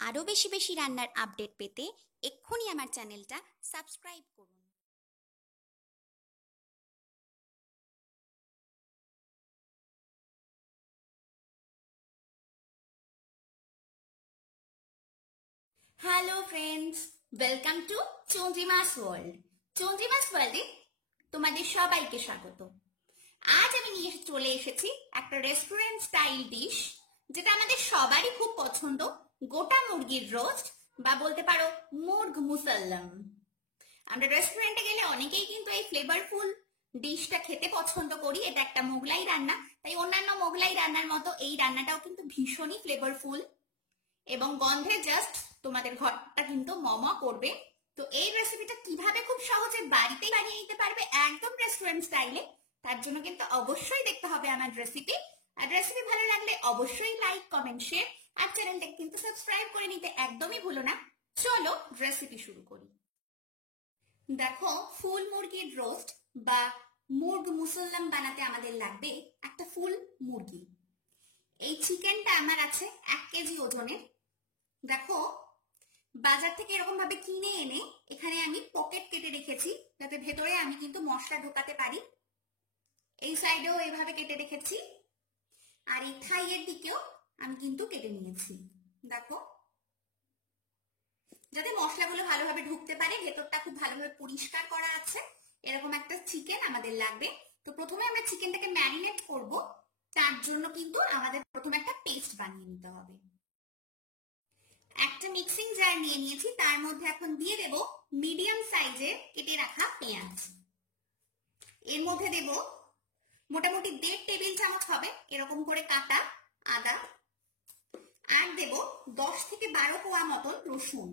আরও বেশি বেশি রান্নার আপডেট পেতে এক্ষুনি আমার চ্যানেলটা সাবস্ক্রাইব করুন। Hello friends, welcome to Chandrima's world. Chandrima's ওয়ার্ল্ডে তোমাদের সবাইকে স্বাগত। আজ আমি নিয়ে চলে এসেছি একটা রেস্টুরেন্ট স্টাইল ডিশ, যেটা আমাদের সবারই খুব পছন্দ, গোটা মুরগির রোস্ট বা বলতে পারো মুরগ মুসাল্লাম। আমরা রেস্টুরেন্টে গেলে অনেকেই কিন্তু এই ফ্লেভারফুল ডিশটা খেতে পছন্দ করি। এটা একটা মোগলাই রান্না, তাই অন্যান্য মোগলাই রান্নার মতো এই রান্নাটাও কিন্তু ভীষণই ফ্লেভারফুল এবং গন্ধে জাস্ট তোমাদের ঘরটা কিন্তু মমা করবে। তো এই রেসিপিটা কিভাবে খুব সহজে বাড়িতেই বানিয়ে নিতে পারবে একদম রেস্টুরেন্ট স্টাইলে, তার জন্য কিন্তু অবশ্যই দেখতে হবে আমার রেসিপি। আর রেসিপি ভালো লাগলে অবশ্যই লাইক, কমেন্ট, শেয়ার আর চ্যানেলটা কিন্তু সাবস্ক্রাইব করে নিতে একদমই ভুলো না। চলো রেসিপি শুরু করি। দেখো, ফুল মুরগির রোস্ট বা মুরগ মুসল্লাম বানাতে আমাদের লাগবে একটা ফুল মুরগি। এই চিকেনটা আমার আছে 1 কেজি ওজনের। দেখো, বাজার থেকে এরকম ভাবে কিনে এনে এখানে আমি পকেট কেটে রেখেছি, যাতে ভেতরে আমি কিন্তু মশলা ঢোকাতে পারি। এই সাইডেও এইভাবে কেটে রেখেছি, আর এই থাইয়ের দিকেও আমি কিন্তু কেটে নিয়েছি। দেখো, যাতে মশলাগুলো ভালোভাবে ঢুকতে পারে, ভেতরটা খুব ভালোভাবে পরিষ্কার করা আছে, এরকম একটা চিকেন আমাদের লাগবে। তো প্রথমে আমরা চিকেনটাকে ম্যারিনেট করব, তার জন্য কিন্তু আমাদের প্রথমে একটা পেস্ট বানিয়ে নিতে হবে। একটা মিক্সিং জার নিয়ে নিয়েছি, তার মধ্যে এখন দিয়ে দেব মিডিয়াম সাইজের কেটে রাখা পেঁয়াজ। এর মধ্যে দেব মোটামুটি 1.5 টেবিল চামচ হবে এরকম করে কাটা আদা, আর দেব 10 থেকে 12 কোয়া মতন রসুন।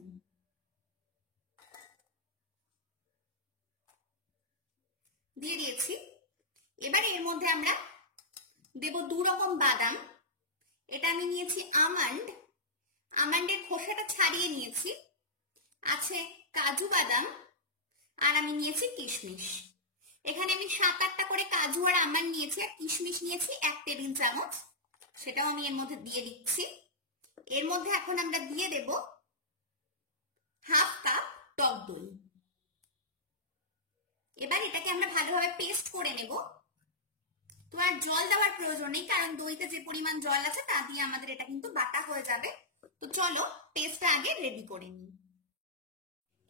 দিয়ে দিয়েছি। এবার এর মধ্যে আমরা দেব 2 রকম বাদাম। এটা আমি নিয়েছি আমন্ড, আমন্ডের খোসাটা ছাড়িয়ে নিয়েছি। আছে কাজু বাদাম, আর আমি নিয়েছি কিশমিশ। এখানে আমি 7-8টা করে কাজু আর আমন্ড নিয়েছি, আর কিশমিশ নিয়েছি 1 টেবিল চামচ, সেটাও আমি এর মধ্যে দিয়ে দিচ্ছি। এর মধ্যে এখন আমরা দিয়ে দেব হাফ কাপ টক দই। এবার এটাকে আমরা ভালোভাবে পেস্ট করে নেব। তো আর জল দেওয়ার প্রয়োজন নেই, কারণ দইতে যে পরিমাণ জল আছে তা দিয়ে আমাদের এটা কিন্তু বাটা হয়ে যাবে। তো চলো পেস্টটা আগে রেডি করে নিই।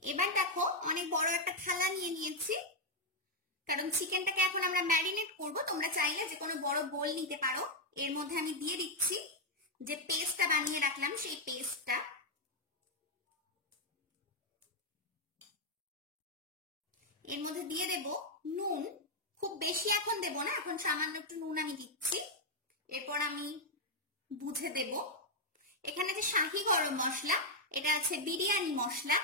এবার দেখো, অনেক বড় একটা থালা নিয়ে নিয়েছি, কারণ চিকেনটাকে এখন আমরা ম্যারিনেট করব। তোমরা চাইলে যে কোনো বড় বোল নিতে পারো। এর মধ্যে আমি দিয়ে দিচ্ছি যে পেস্টটা বানিয়ে রাখলাম, সেই পেস্টটা। এর মধ্যে দিয়ে দেব নুন, খুব বেশি এখন দেব না, এখন সামান্য একটু নুন আমি দিচ্ছি। এরপর আমি বুঝে দেব। এখানে যে শাহি গরম মশলা, এটা আছে বিরিয়ানি মশলা,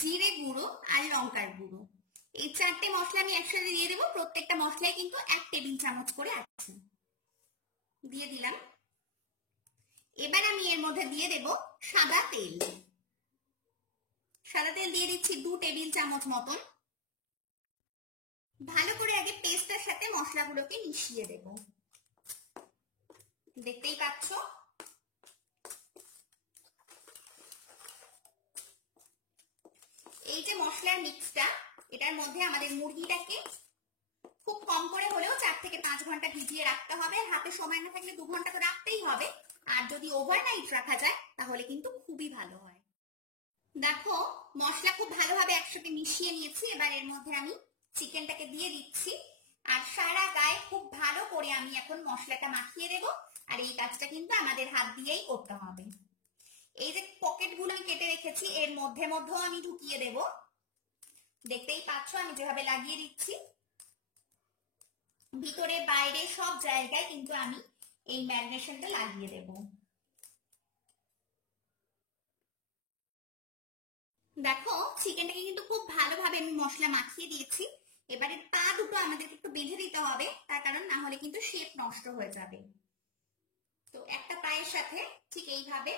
জিরে গুঁড়ো আর লঙ্কার গুঁড়ো। এই 4টে মশলা আমি একসাথে দিয়ে দেবো। প্রত্যেকটা মশলায় কিন্তু 1 টেবিল চামচ করে আছে। দিয়ে দিলাম। এবার আমি এর মধ্যে দিয়ে দেব সাদা তেল। সাদা তেল দিয়ে দিচ্ছি 2 টেবিল চামচ মতন। ভালো করে আগে পেস্টের সাথে মশলাগুলোকে মিশিয়ে দেব। দেখতেই পাচ্ছ, এই যে মশলার মিক্সটা, এটার মধ্যে আমাদের মুরগিটাকে খুব কম করে হলেও 4 থেকে 5 ঘন্টা ভিজিয়ে রাখতে হবে। হাতে সময় না থাকলে 2 ঘন্টা তো রাখতেই হবে, আর যদি ওভারনাইট রাখা যায় তাহলে কিন্তু খুবই ভালো হয়। দেখো, মশলা খুব ভালোভাবে একসাথে মিশিয়ে নিয়েছি। এবার এর মধ্যে আমি চিকেনটাকে দিয়ে দিচ্ছি, আর সারা গায়ে খুব ভালো করে আমি এখন মশলাটা মাখিয়ে দেব। আর এই কাজটা কিন্তু আমাদের হাত দিয়েই করতে হবে। এই যে পকেটগুলো আমি কেটে রেখেছি, এর মধ্যে মধ্যেও আমি ঢুকিয়ে দেব। দেখতেই পাচ্ছ আমি যেভাবে লাগিয়ে দিচ্ছি, ভিতরে বাইরে সব জায়গায় কিন্তু আমি এই ম্যারিনেশনটা লাগিয়ে দেব। দেখো, চিকেনটাকে কিন্তু খুব ভালোভাবে আমি মশলা মাখিয়ে দিয়েছি। এবারে পা দুটো আমাদেরকে একটু বেঁধে দিতে হবে, তার কারণ না হলে কিন্তু শেপ নষ্ট হয়ে যাবে। তো একটা পায়ের সাথে ঠিক এইভাবে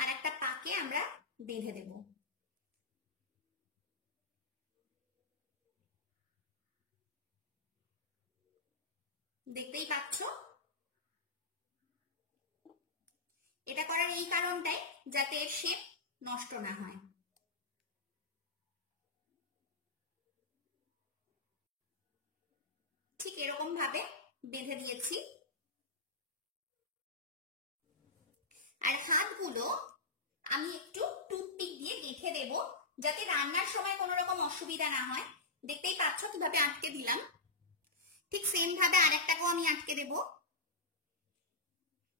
আর একটা পাকে আমরা বেঁধে দেব। দেখতেই পাচ্ছ। এটা করার এই কারণটাই যাতে এর শেপ নষ্ট না হয়। ঠিক এরকম ভাবে বেঁধে দিয়েছি। আর হাতগুলো আমি একটু টুথপিক দিয়ে গেঁথে দেব, যাতে রান্নার সময় কোনো রকম অসুবিধা না হয়। দেখতেই পাচ্ছ কিভাবে আটকে দিলাম। ঠিক সেম ভাবে আরেকটাকেও আমি আটকে দেব,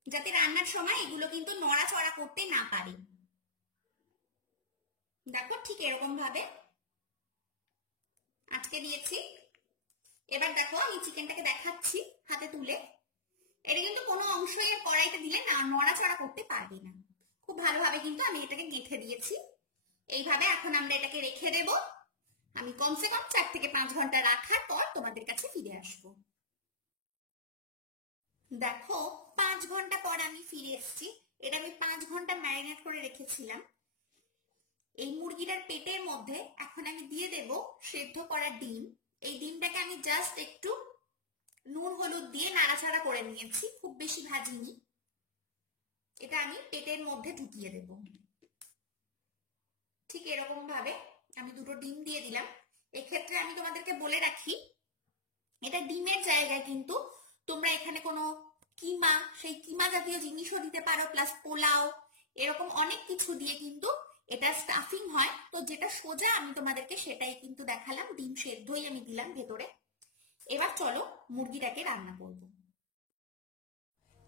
যাতে রান্নার সময় এগুলো কিন্তু নড়াচড়া করতে না পারে। দেখো ঠিক এরকম ভাবে আটকে দিয়েছি। এবার দেখো আমি চিকেনটাকে দেখাচ্ছি হাতে তুলে। এটা কিন্তু কোনো অংশই কড়াইতে দিলে না নড়াচড়া করতে পারবে না। খুব ভালোভাবে কিন্তু আমি এটাকে গেঁথে দিয়েছি। এইভাবে এখন আমরা এটাকে রেখে দেব। আমি কমসে কম 4 থেকে 5 ঘন্টা রাখার পর তোমাদের কাছে ফিরে আসবো। দেখো 5 ঘন্টা পর আমি ফিরে এসেছি। এটা আমি 5 ঘন্টা ম্যারিনেট করে রেখেছিলাম। এই মুরগিটার পেটের মধ্যে এখন আমি দিয়ে দেব সেদ্ধ করা ডিম। এই ডিমটাকে আমি জাস্ট একটু নুন হলুদ দিয়ে নাড়াচাড়া করে নিয়েছি, খুব বেশি ভাজিনি। এটা আমি পেটের মধ্যে ঢুকিয়ে দেব। ঠিক এরকম ভাবে আমি দুটো ডিম দিয়ে দিলাম। এক্ষেত্রে আমি তোমাদেরকে বলে রাখি, এটা ডিমের জায়গায় কিন্তু তোমরা এখানে কোনো কিমা, সেই কিমা জাতীয় জিনিসও দিতে পারো, প্লাস পোলাও, এরকম অনেক কিছু দিয়ে কিন্তু এটা স্টাফিং হয়। তো যেটা সোজা আমি তোমাদেরকে সেটাই কিন্তু দেখালাম, ডিম সেদ্ধই আমি দিলাম ভেতরে। এবার চলো মুরগিটাকে রান্না করব।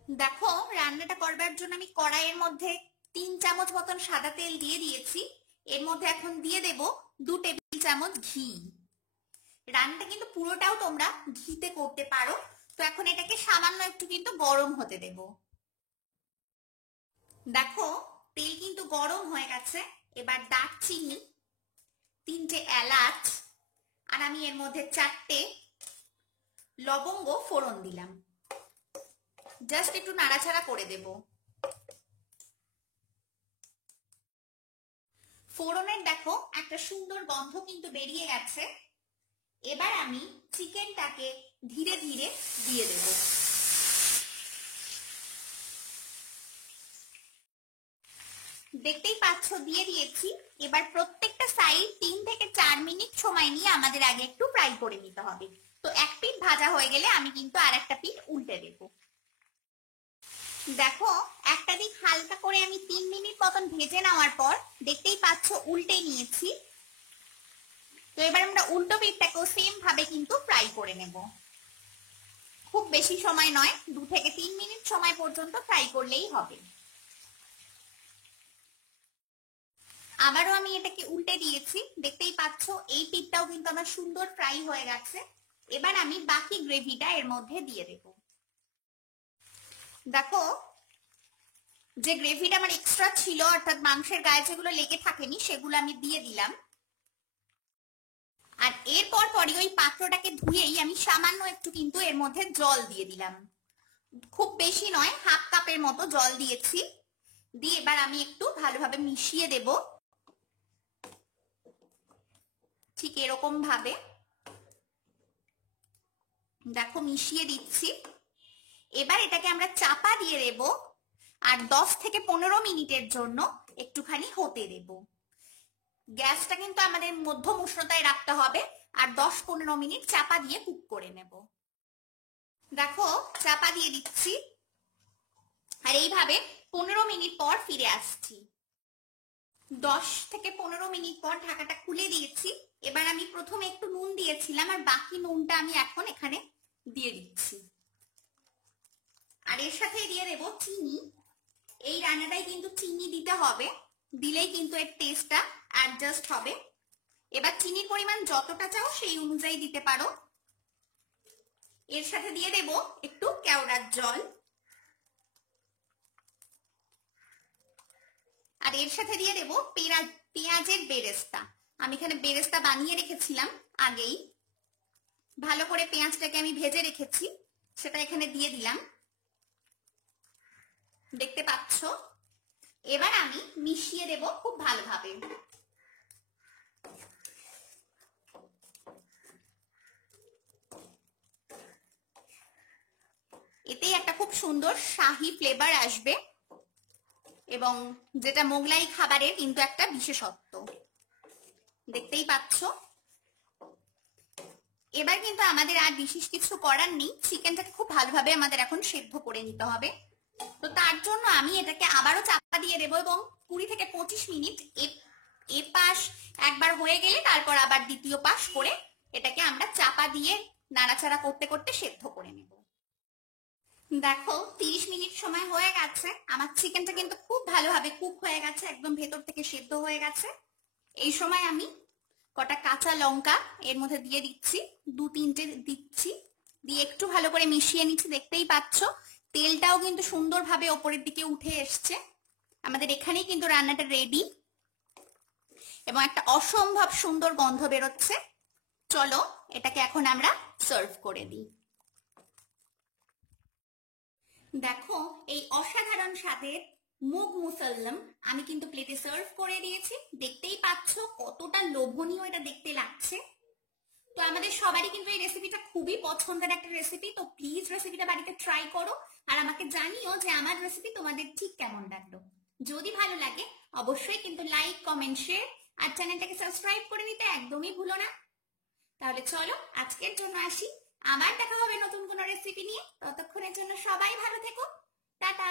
দেখো রান্নাটা করবার জন্য আমি কড়াইয়ের মধ্যে 3 চামচ মতন সাদা তেল দিয়ে দিয়েছি। এর মধ্যে এখন দিয়ে দেব 2 টেবিল চামচ ঘি। রান্নাটা কিন্তু পুরোটাও তোমরা ঘিতে করতে পারো। তো এখন এটাকে সামান্য একটু কিন্তু গরম হতে দেব। দেখো তেল কিন্তু গরম হয়ে গেছে। এবার দারচিনি, 3টে এলাচ, আর আমি এর মধ্যে 4টে লবঙ্গ ফোড়ন দিলাম। জাস্ট একটু নাড়াচাড়া করে দেব। ফোড়নের দেখো একটা সুন্দর গন্ধ কিন্তু বেরিয়ে গেছে। এবার আমি চিকেনটাকে ধীরে ধীরে দিয়ে দেব। দেখতেই পাচ্ছ দিয়ে দিয়েছি। এবার প্রত্যেকটা সাইড 3 থেকে 4 মিনিট সময় নিয়ে আমাদের আগে একটু ফ্রাই করে নিতে হবে। তো এক পিঠ ভাজা হয়ে গেলে আমি কিন্তু আর একটা পিঠ উল্টে দেব। দেখো একটা দিক হালকা করে আমি 3 মিনিট মতন ভেজে নেওয়ার পর দেখতেই পাচ্ছ উল্টে নিয়েছি। তো এবার আমরা উল্টো পিঠটাকেও সেম ভাবে কিন্তু ফ্রাই করে নেব। খুব বেশি সময় নয়, 2 থেকে 3 মিনিট সময় পর্যন্ত ফ্রাই করলেই হবে। আবারও আমি এটাকে উল্টে দিয়েছি। দেখতেই পাচ্ছ এই পিঠটাও কিন্তু আমার সুন্দর ফ্রাই হয়ে গেছে। এবার আমি বাকি গ্রেভিটা এর মধ্যে দিয়ে দেব। দেখো যে গ্রেভিটা আমার এক্সট্রা ছিল, অর্থাৎ মাংসের গায়ে যেগুলো লেগে থাকেনি, সেগুলো আমি দিয়ে দিলাম। আর এরপর পরই ওই পাত্রটাকে ধুয়েই আমি সামান্য একটু কিন্তু এর মধ্যে জল দিয়ে দিলাম। খুব বেশি নয়, হাফ কাপের মতো জল দিয়েছি। দিয়ে এবার আমি একটু ভালোভাবে মিশিয়ে দেব। ঠিক এরকম ভাবে দেখো মিশিয়ে দিচ্ছি। এবার এটাকে আমরা চাপা দিয়ে দেব আর 10 থেকে 15 মিনিটের জন্য একটুখানি হতে দেব। গ্যাসটা কিন্তু আমাদের মধ্যম উষ্ণতায় রাখতে হবে। আর 10-15 মিনিট চাপা দিয়ে কুক করে নেব। দেখো চাপা দিয়ে দিচ্ছি আর এইভাবে 15 মিনিট পর ফিরে আসছি। 10 থেকে 15 মিনিট পর ঢাকাটা খুলে দিয়েছি। এবার আমি প্রথমে একটু নুন দিয়েছিলাম আর বাকি নুনটা আমি এখন এখানে দিয়ে দিচ্ছি। আর এর সাথে দিয়ে দেব চিনি। এই রান্নাটাই কিন্তু চিনি দিতে হবে, দিলেই কিন্তু এর টেস্টটা অ্যাডজাস্ট হবে। এবার চিনির পরিমাণ যতটা চাও সেই অনুযায়ী দিতে পারো। এর সাথে দিয়ে দেব একটু কেওড়ার জল। আর এর সাথে দিয়ে দেব পেঁয়াজের বেরেস্তা। আমি এখানে বেরেস্তা বানিয়ে রেখেছিলাম আগেই, ভালো করে পেঁয়াজটাকে আমি ভেজে রেখেছি, সেটা এখানে দিয়ে দিলাম। দেখতে পাচ্ছ। এবার আমি মিশিয়ে দেব খুব ভালোভাবে। এতেই একটা খুব সুন্দর শাহি ফ্লেভার আসবে। এবং যেটা মোগলাই খাবারের কিন্তু একটা বিশেষত্ব, দেখতেই পাচ্ছ। এবার কিন্তু আমাদের আর বিশেষ কিছু করার নেই, চিকেনটাকে খুব ভালোভাবে আমাদের এখন সেদ্ধ করে নিতে হবে। তো তার জন্য আমি এটাকে আবারও চাপা দিয়ে দেবো এবং 20 থেকে 25 মিনিট এ পাশ একবার হয়ে গেলে তারপর আবার দ্বিতীয় পাশ করে এটাকে আমরা চাপা দিয়ে নাড়াচাড়া করতে করতে সেদ্ধ করে নেব। দেখো 30 মিনিট সময় হয়ে গেছে, আমার চিকেনটা কিন্তু খুব ভালোভাবে কুক হয়ে গেছে, একদম ভেতর থেকে সেদ্ধ হয়ে গেছে। এই সময় আমি কটা কাঁচা লঙ্কা এর মধ্যে দিয়ে দিচ্ছি, 2-3টে দিচ্ছি, দিয়ে একটু ভালো করে মিশিয়ে নিচ্ছি। দেখতেই পাচ্ছ তেলটাও কিন্তু সুন্দরভাবে ওপরের দিকে উঠে এসছে। আমাদের এখানেই কিন্তু রান্নাটা রেডি এবং একটা অসম্ভব সুন্দর গন্ধ বেরোচ্ছে। চলো এটাকে এখন আমরা সার্ভ করে দিই। দেখো এই অসাধারণ স্বাদের মুগ মুসাল্লাম আমি কিন্তু প্লেটে সার্ভ করে দিয়েছি। দেখতেই পাচ্ছ কতটা লোভনীয় এটা দেখতে লাগছে। তো আমাদের সবারই কিন্তু এই রেসিপিটা খুবই পছন্দের একটা রেসিপি। তো প্লিজ রেসিপিটা বাড়িতে ট্রাই করো আর আমাকে জানিও যে আমার রেসিপি তোমাদের ঠিক কেমন লাগলো। যদি ভালো লাগে অবশ্যই কিন্তু লাইক, কমেন্ট, শেয়ার আর চ্যানেলটাকে সাবস্ক্রাইব করে নিতে একদমই ভুলো না। তাহলে চলো আজকের জন্য আসি, আবার দেখা হবে নতুন কোনো রেসিপি নিয়ে। ততক্ষণের জন্য সবাই ভালো থেকো, টাটা।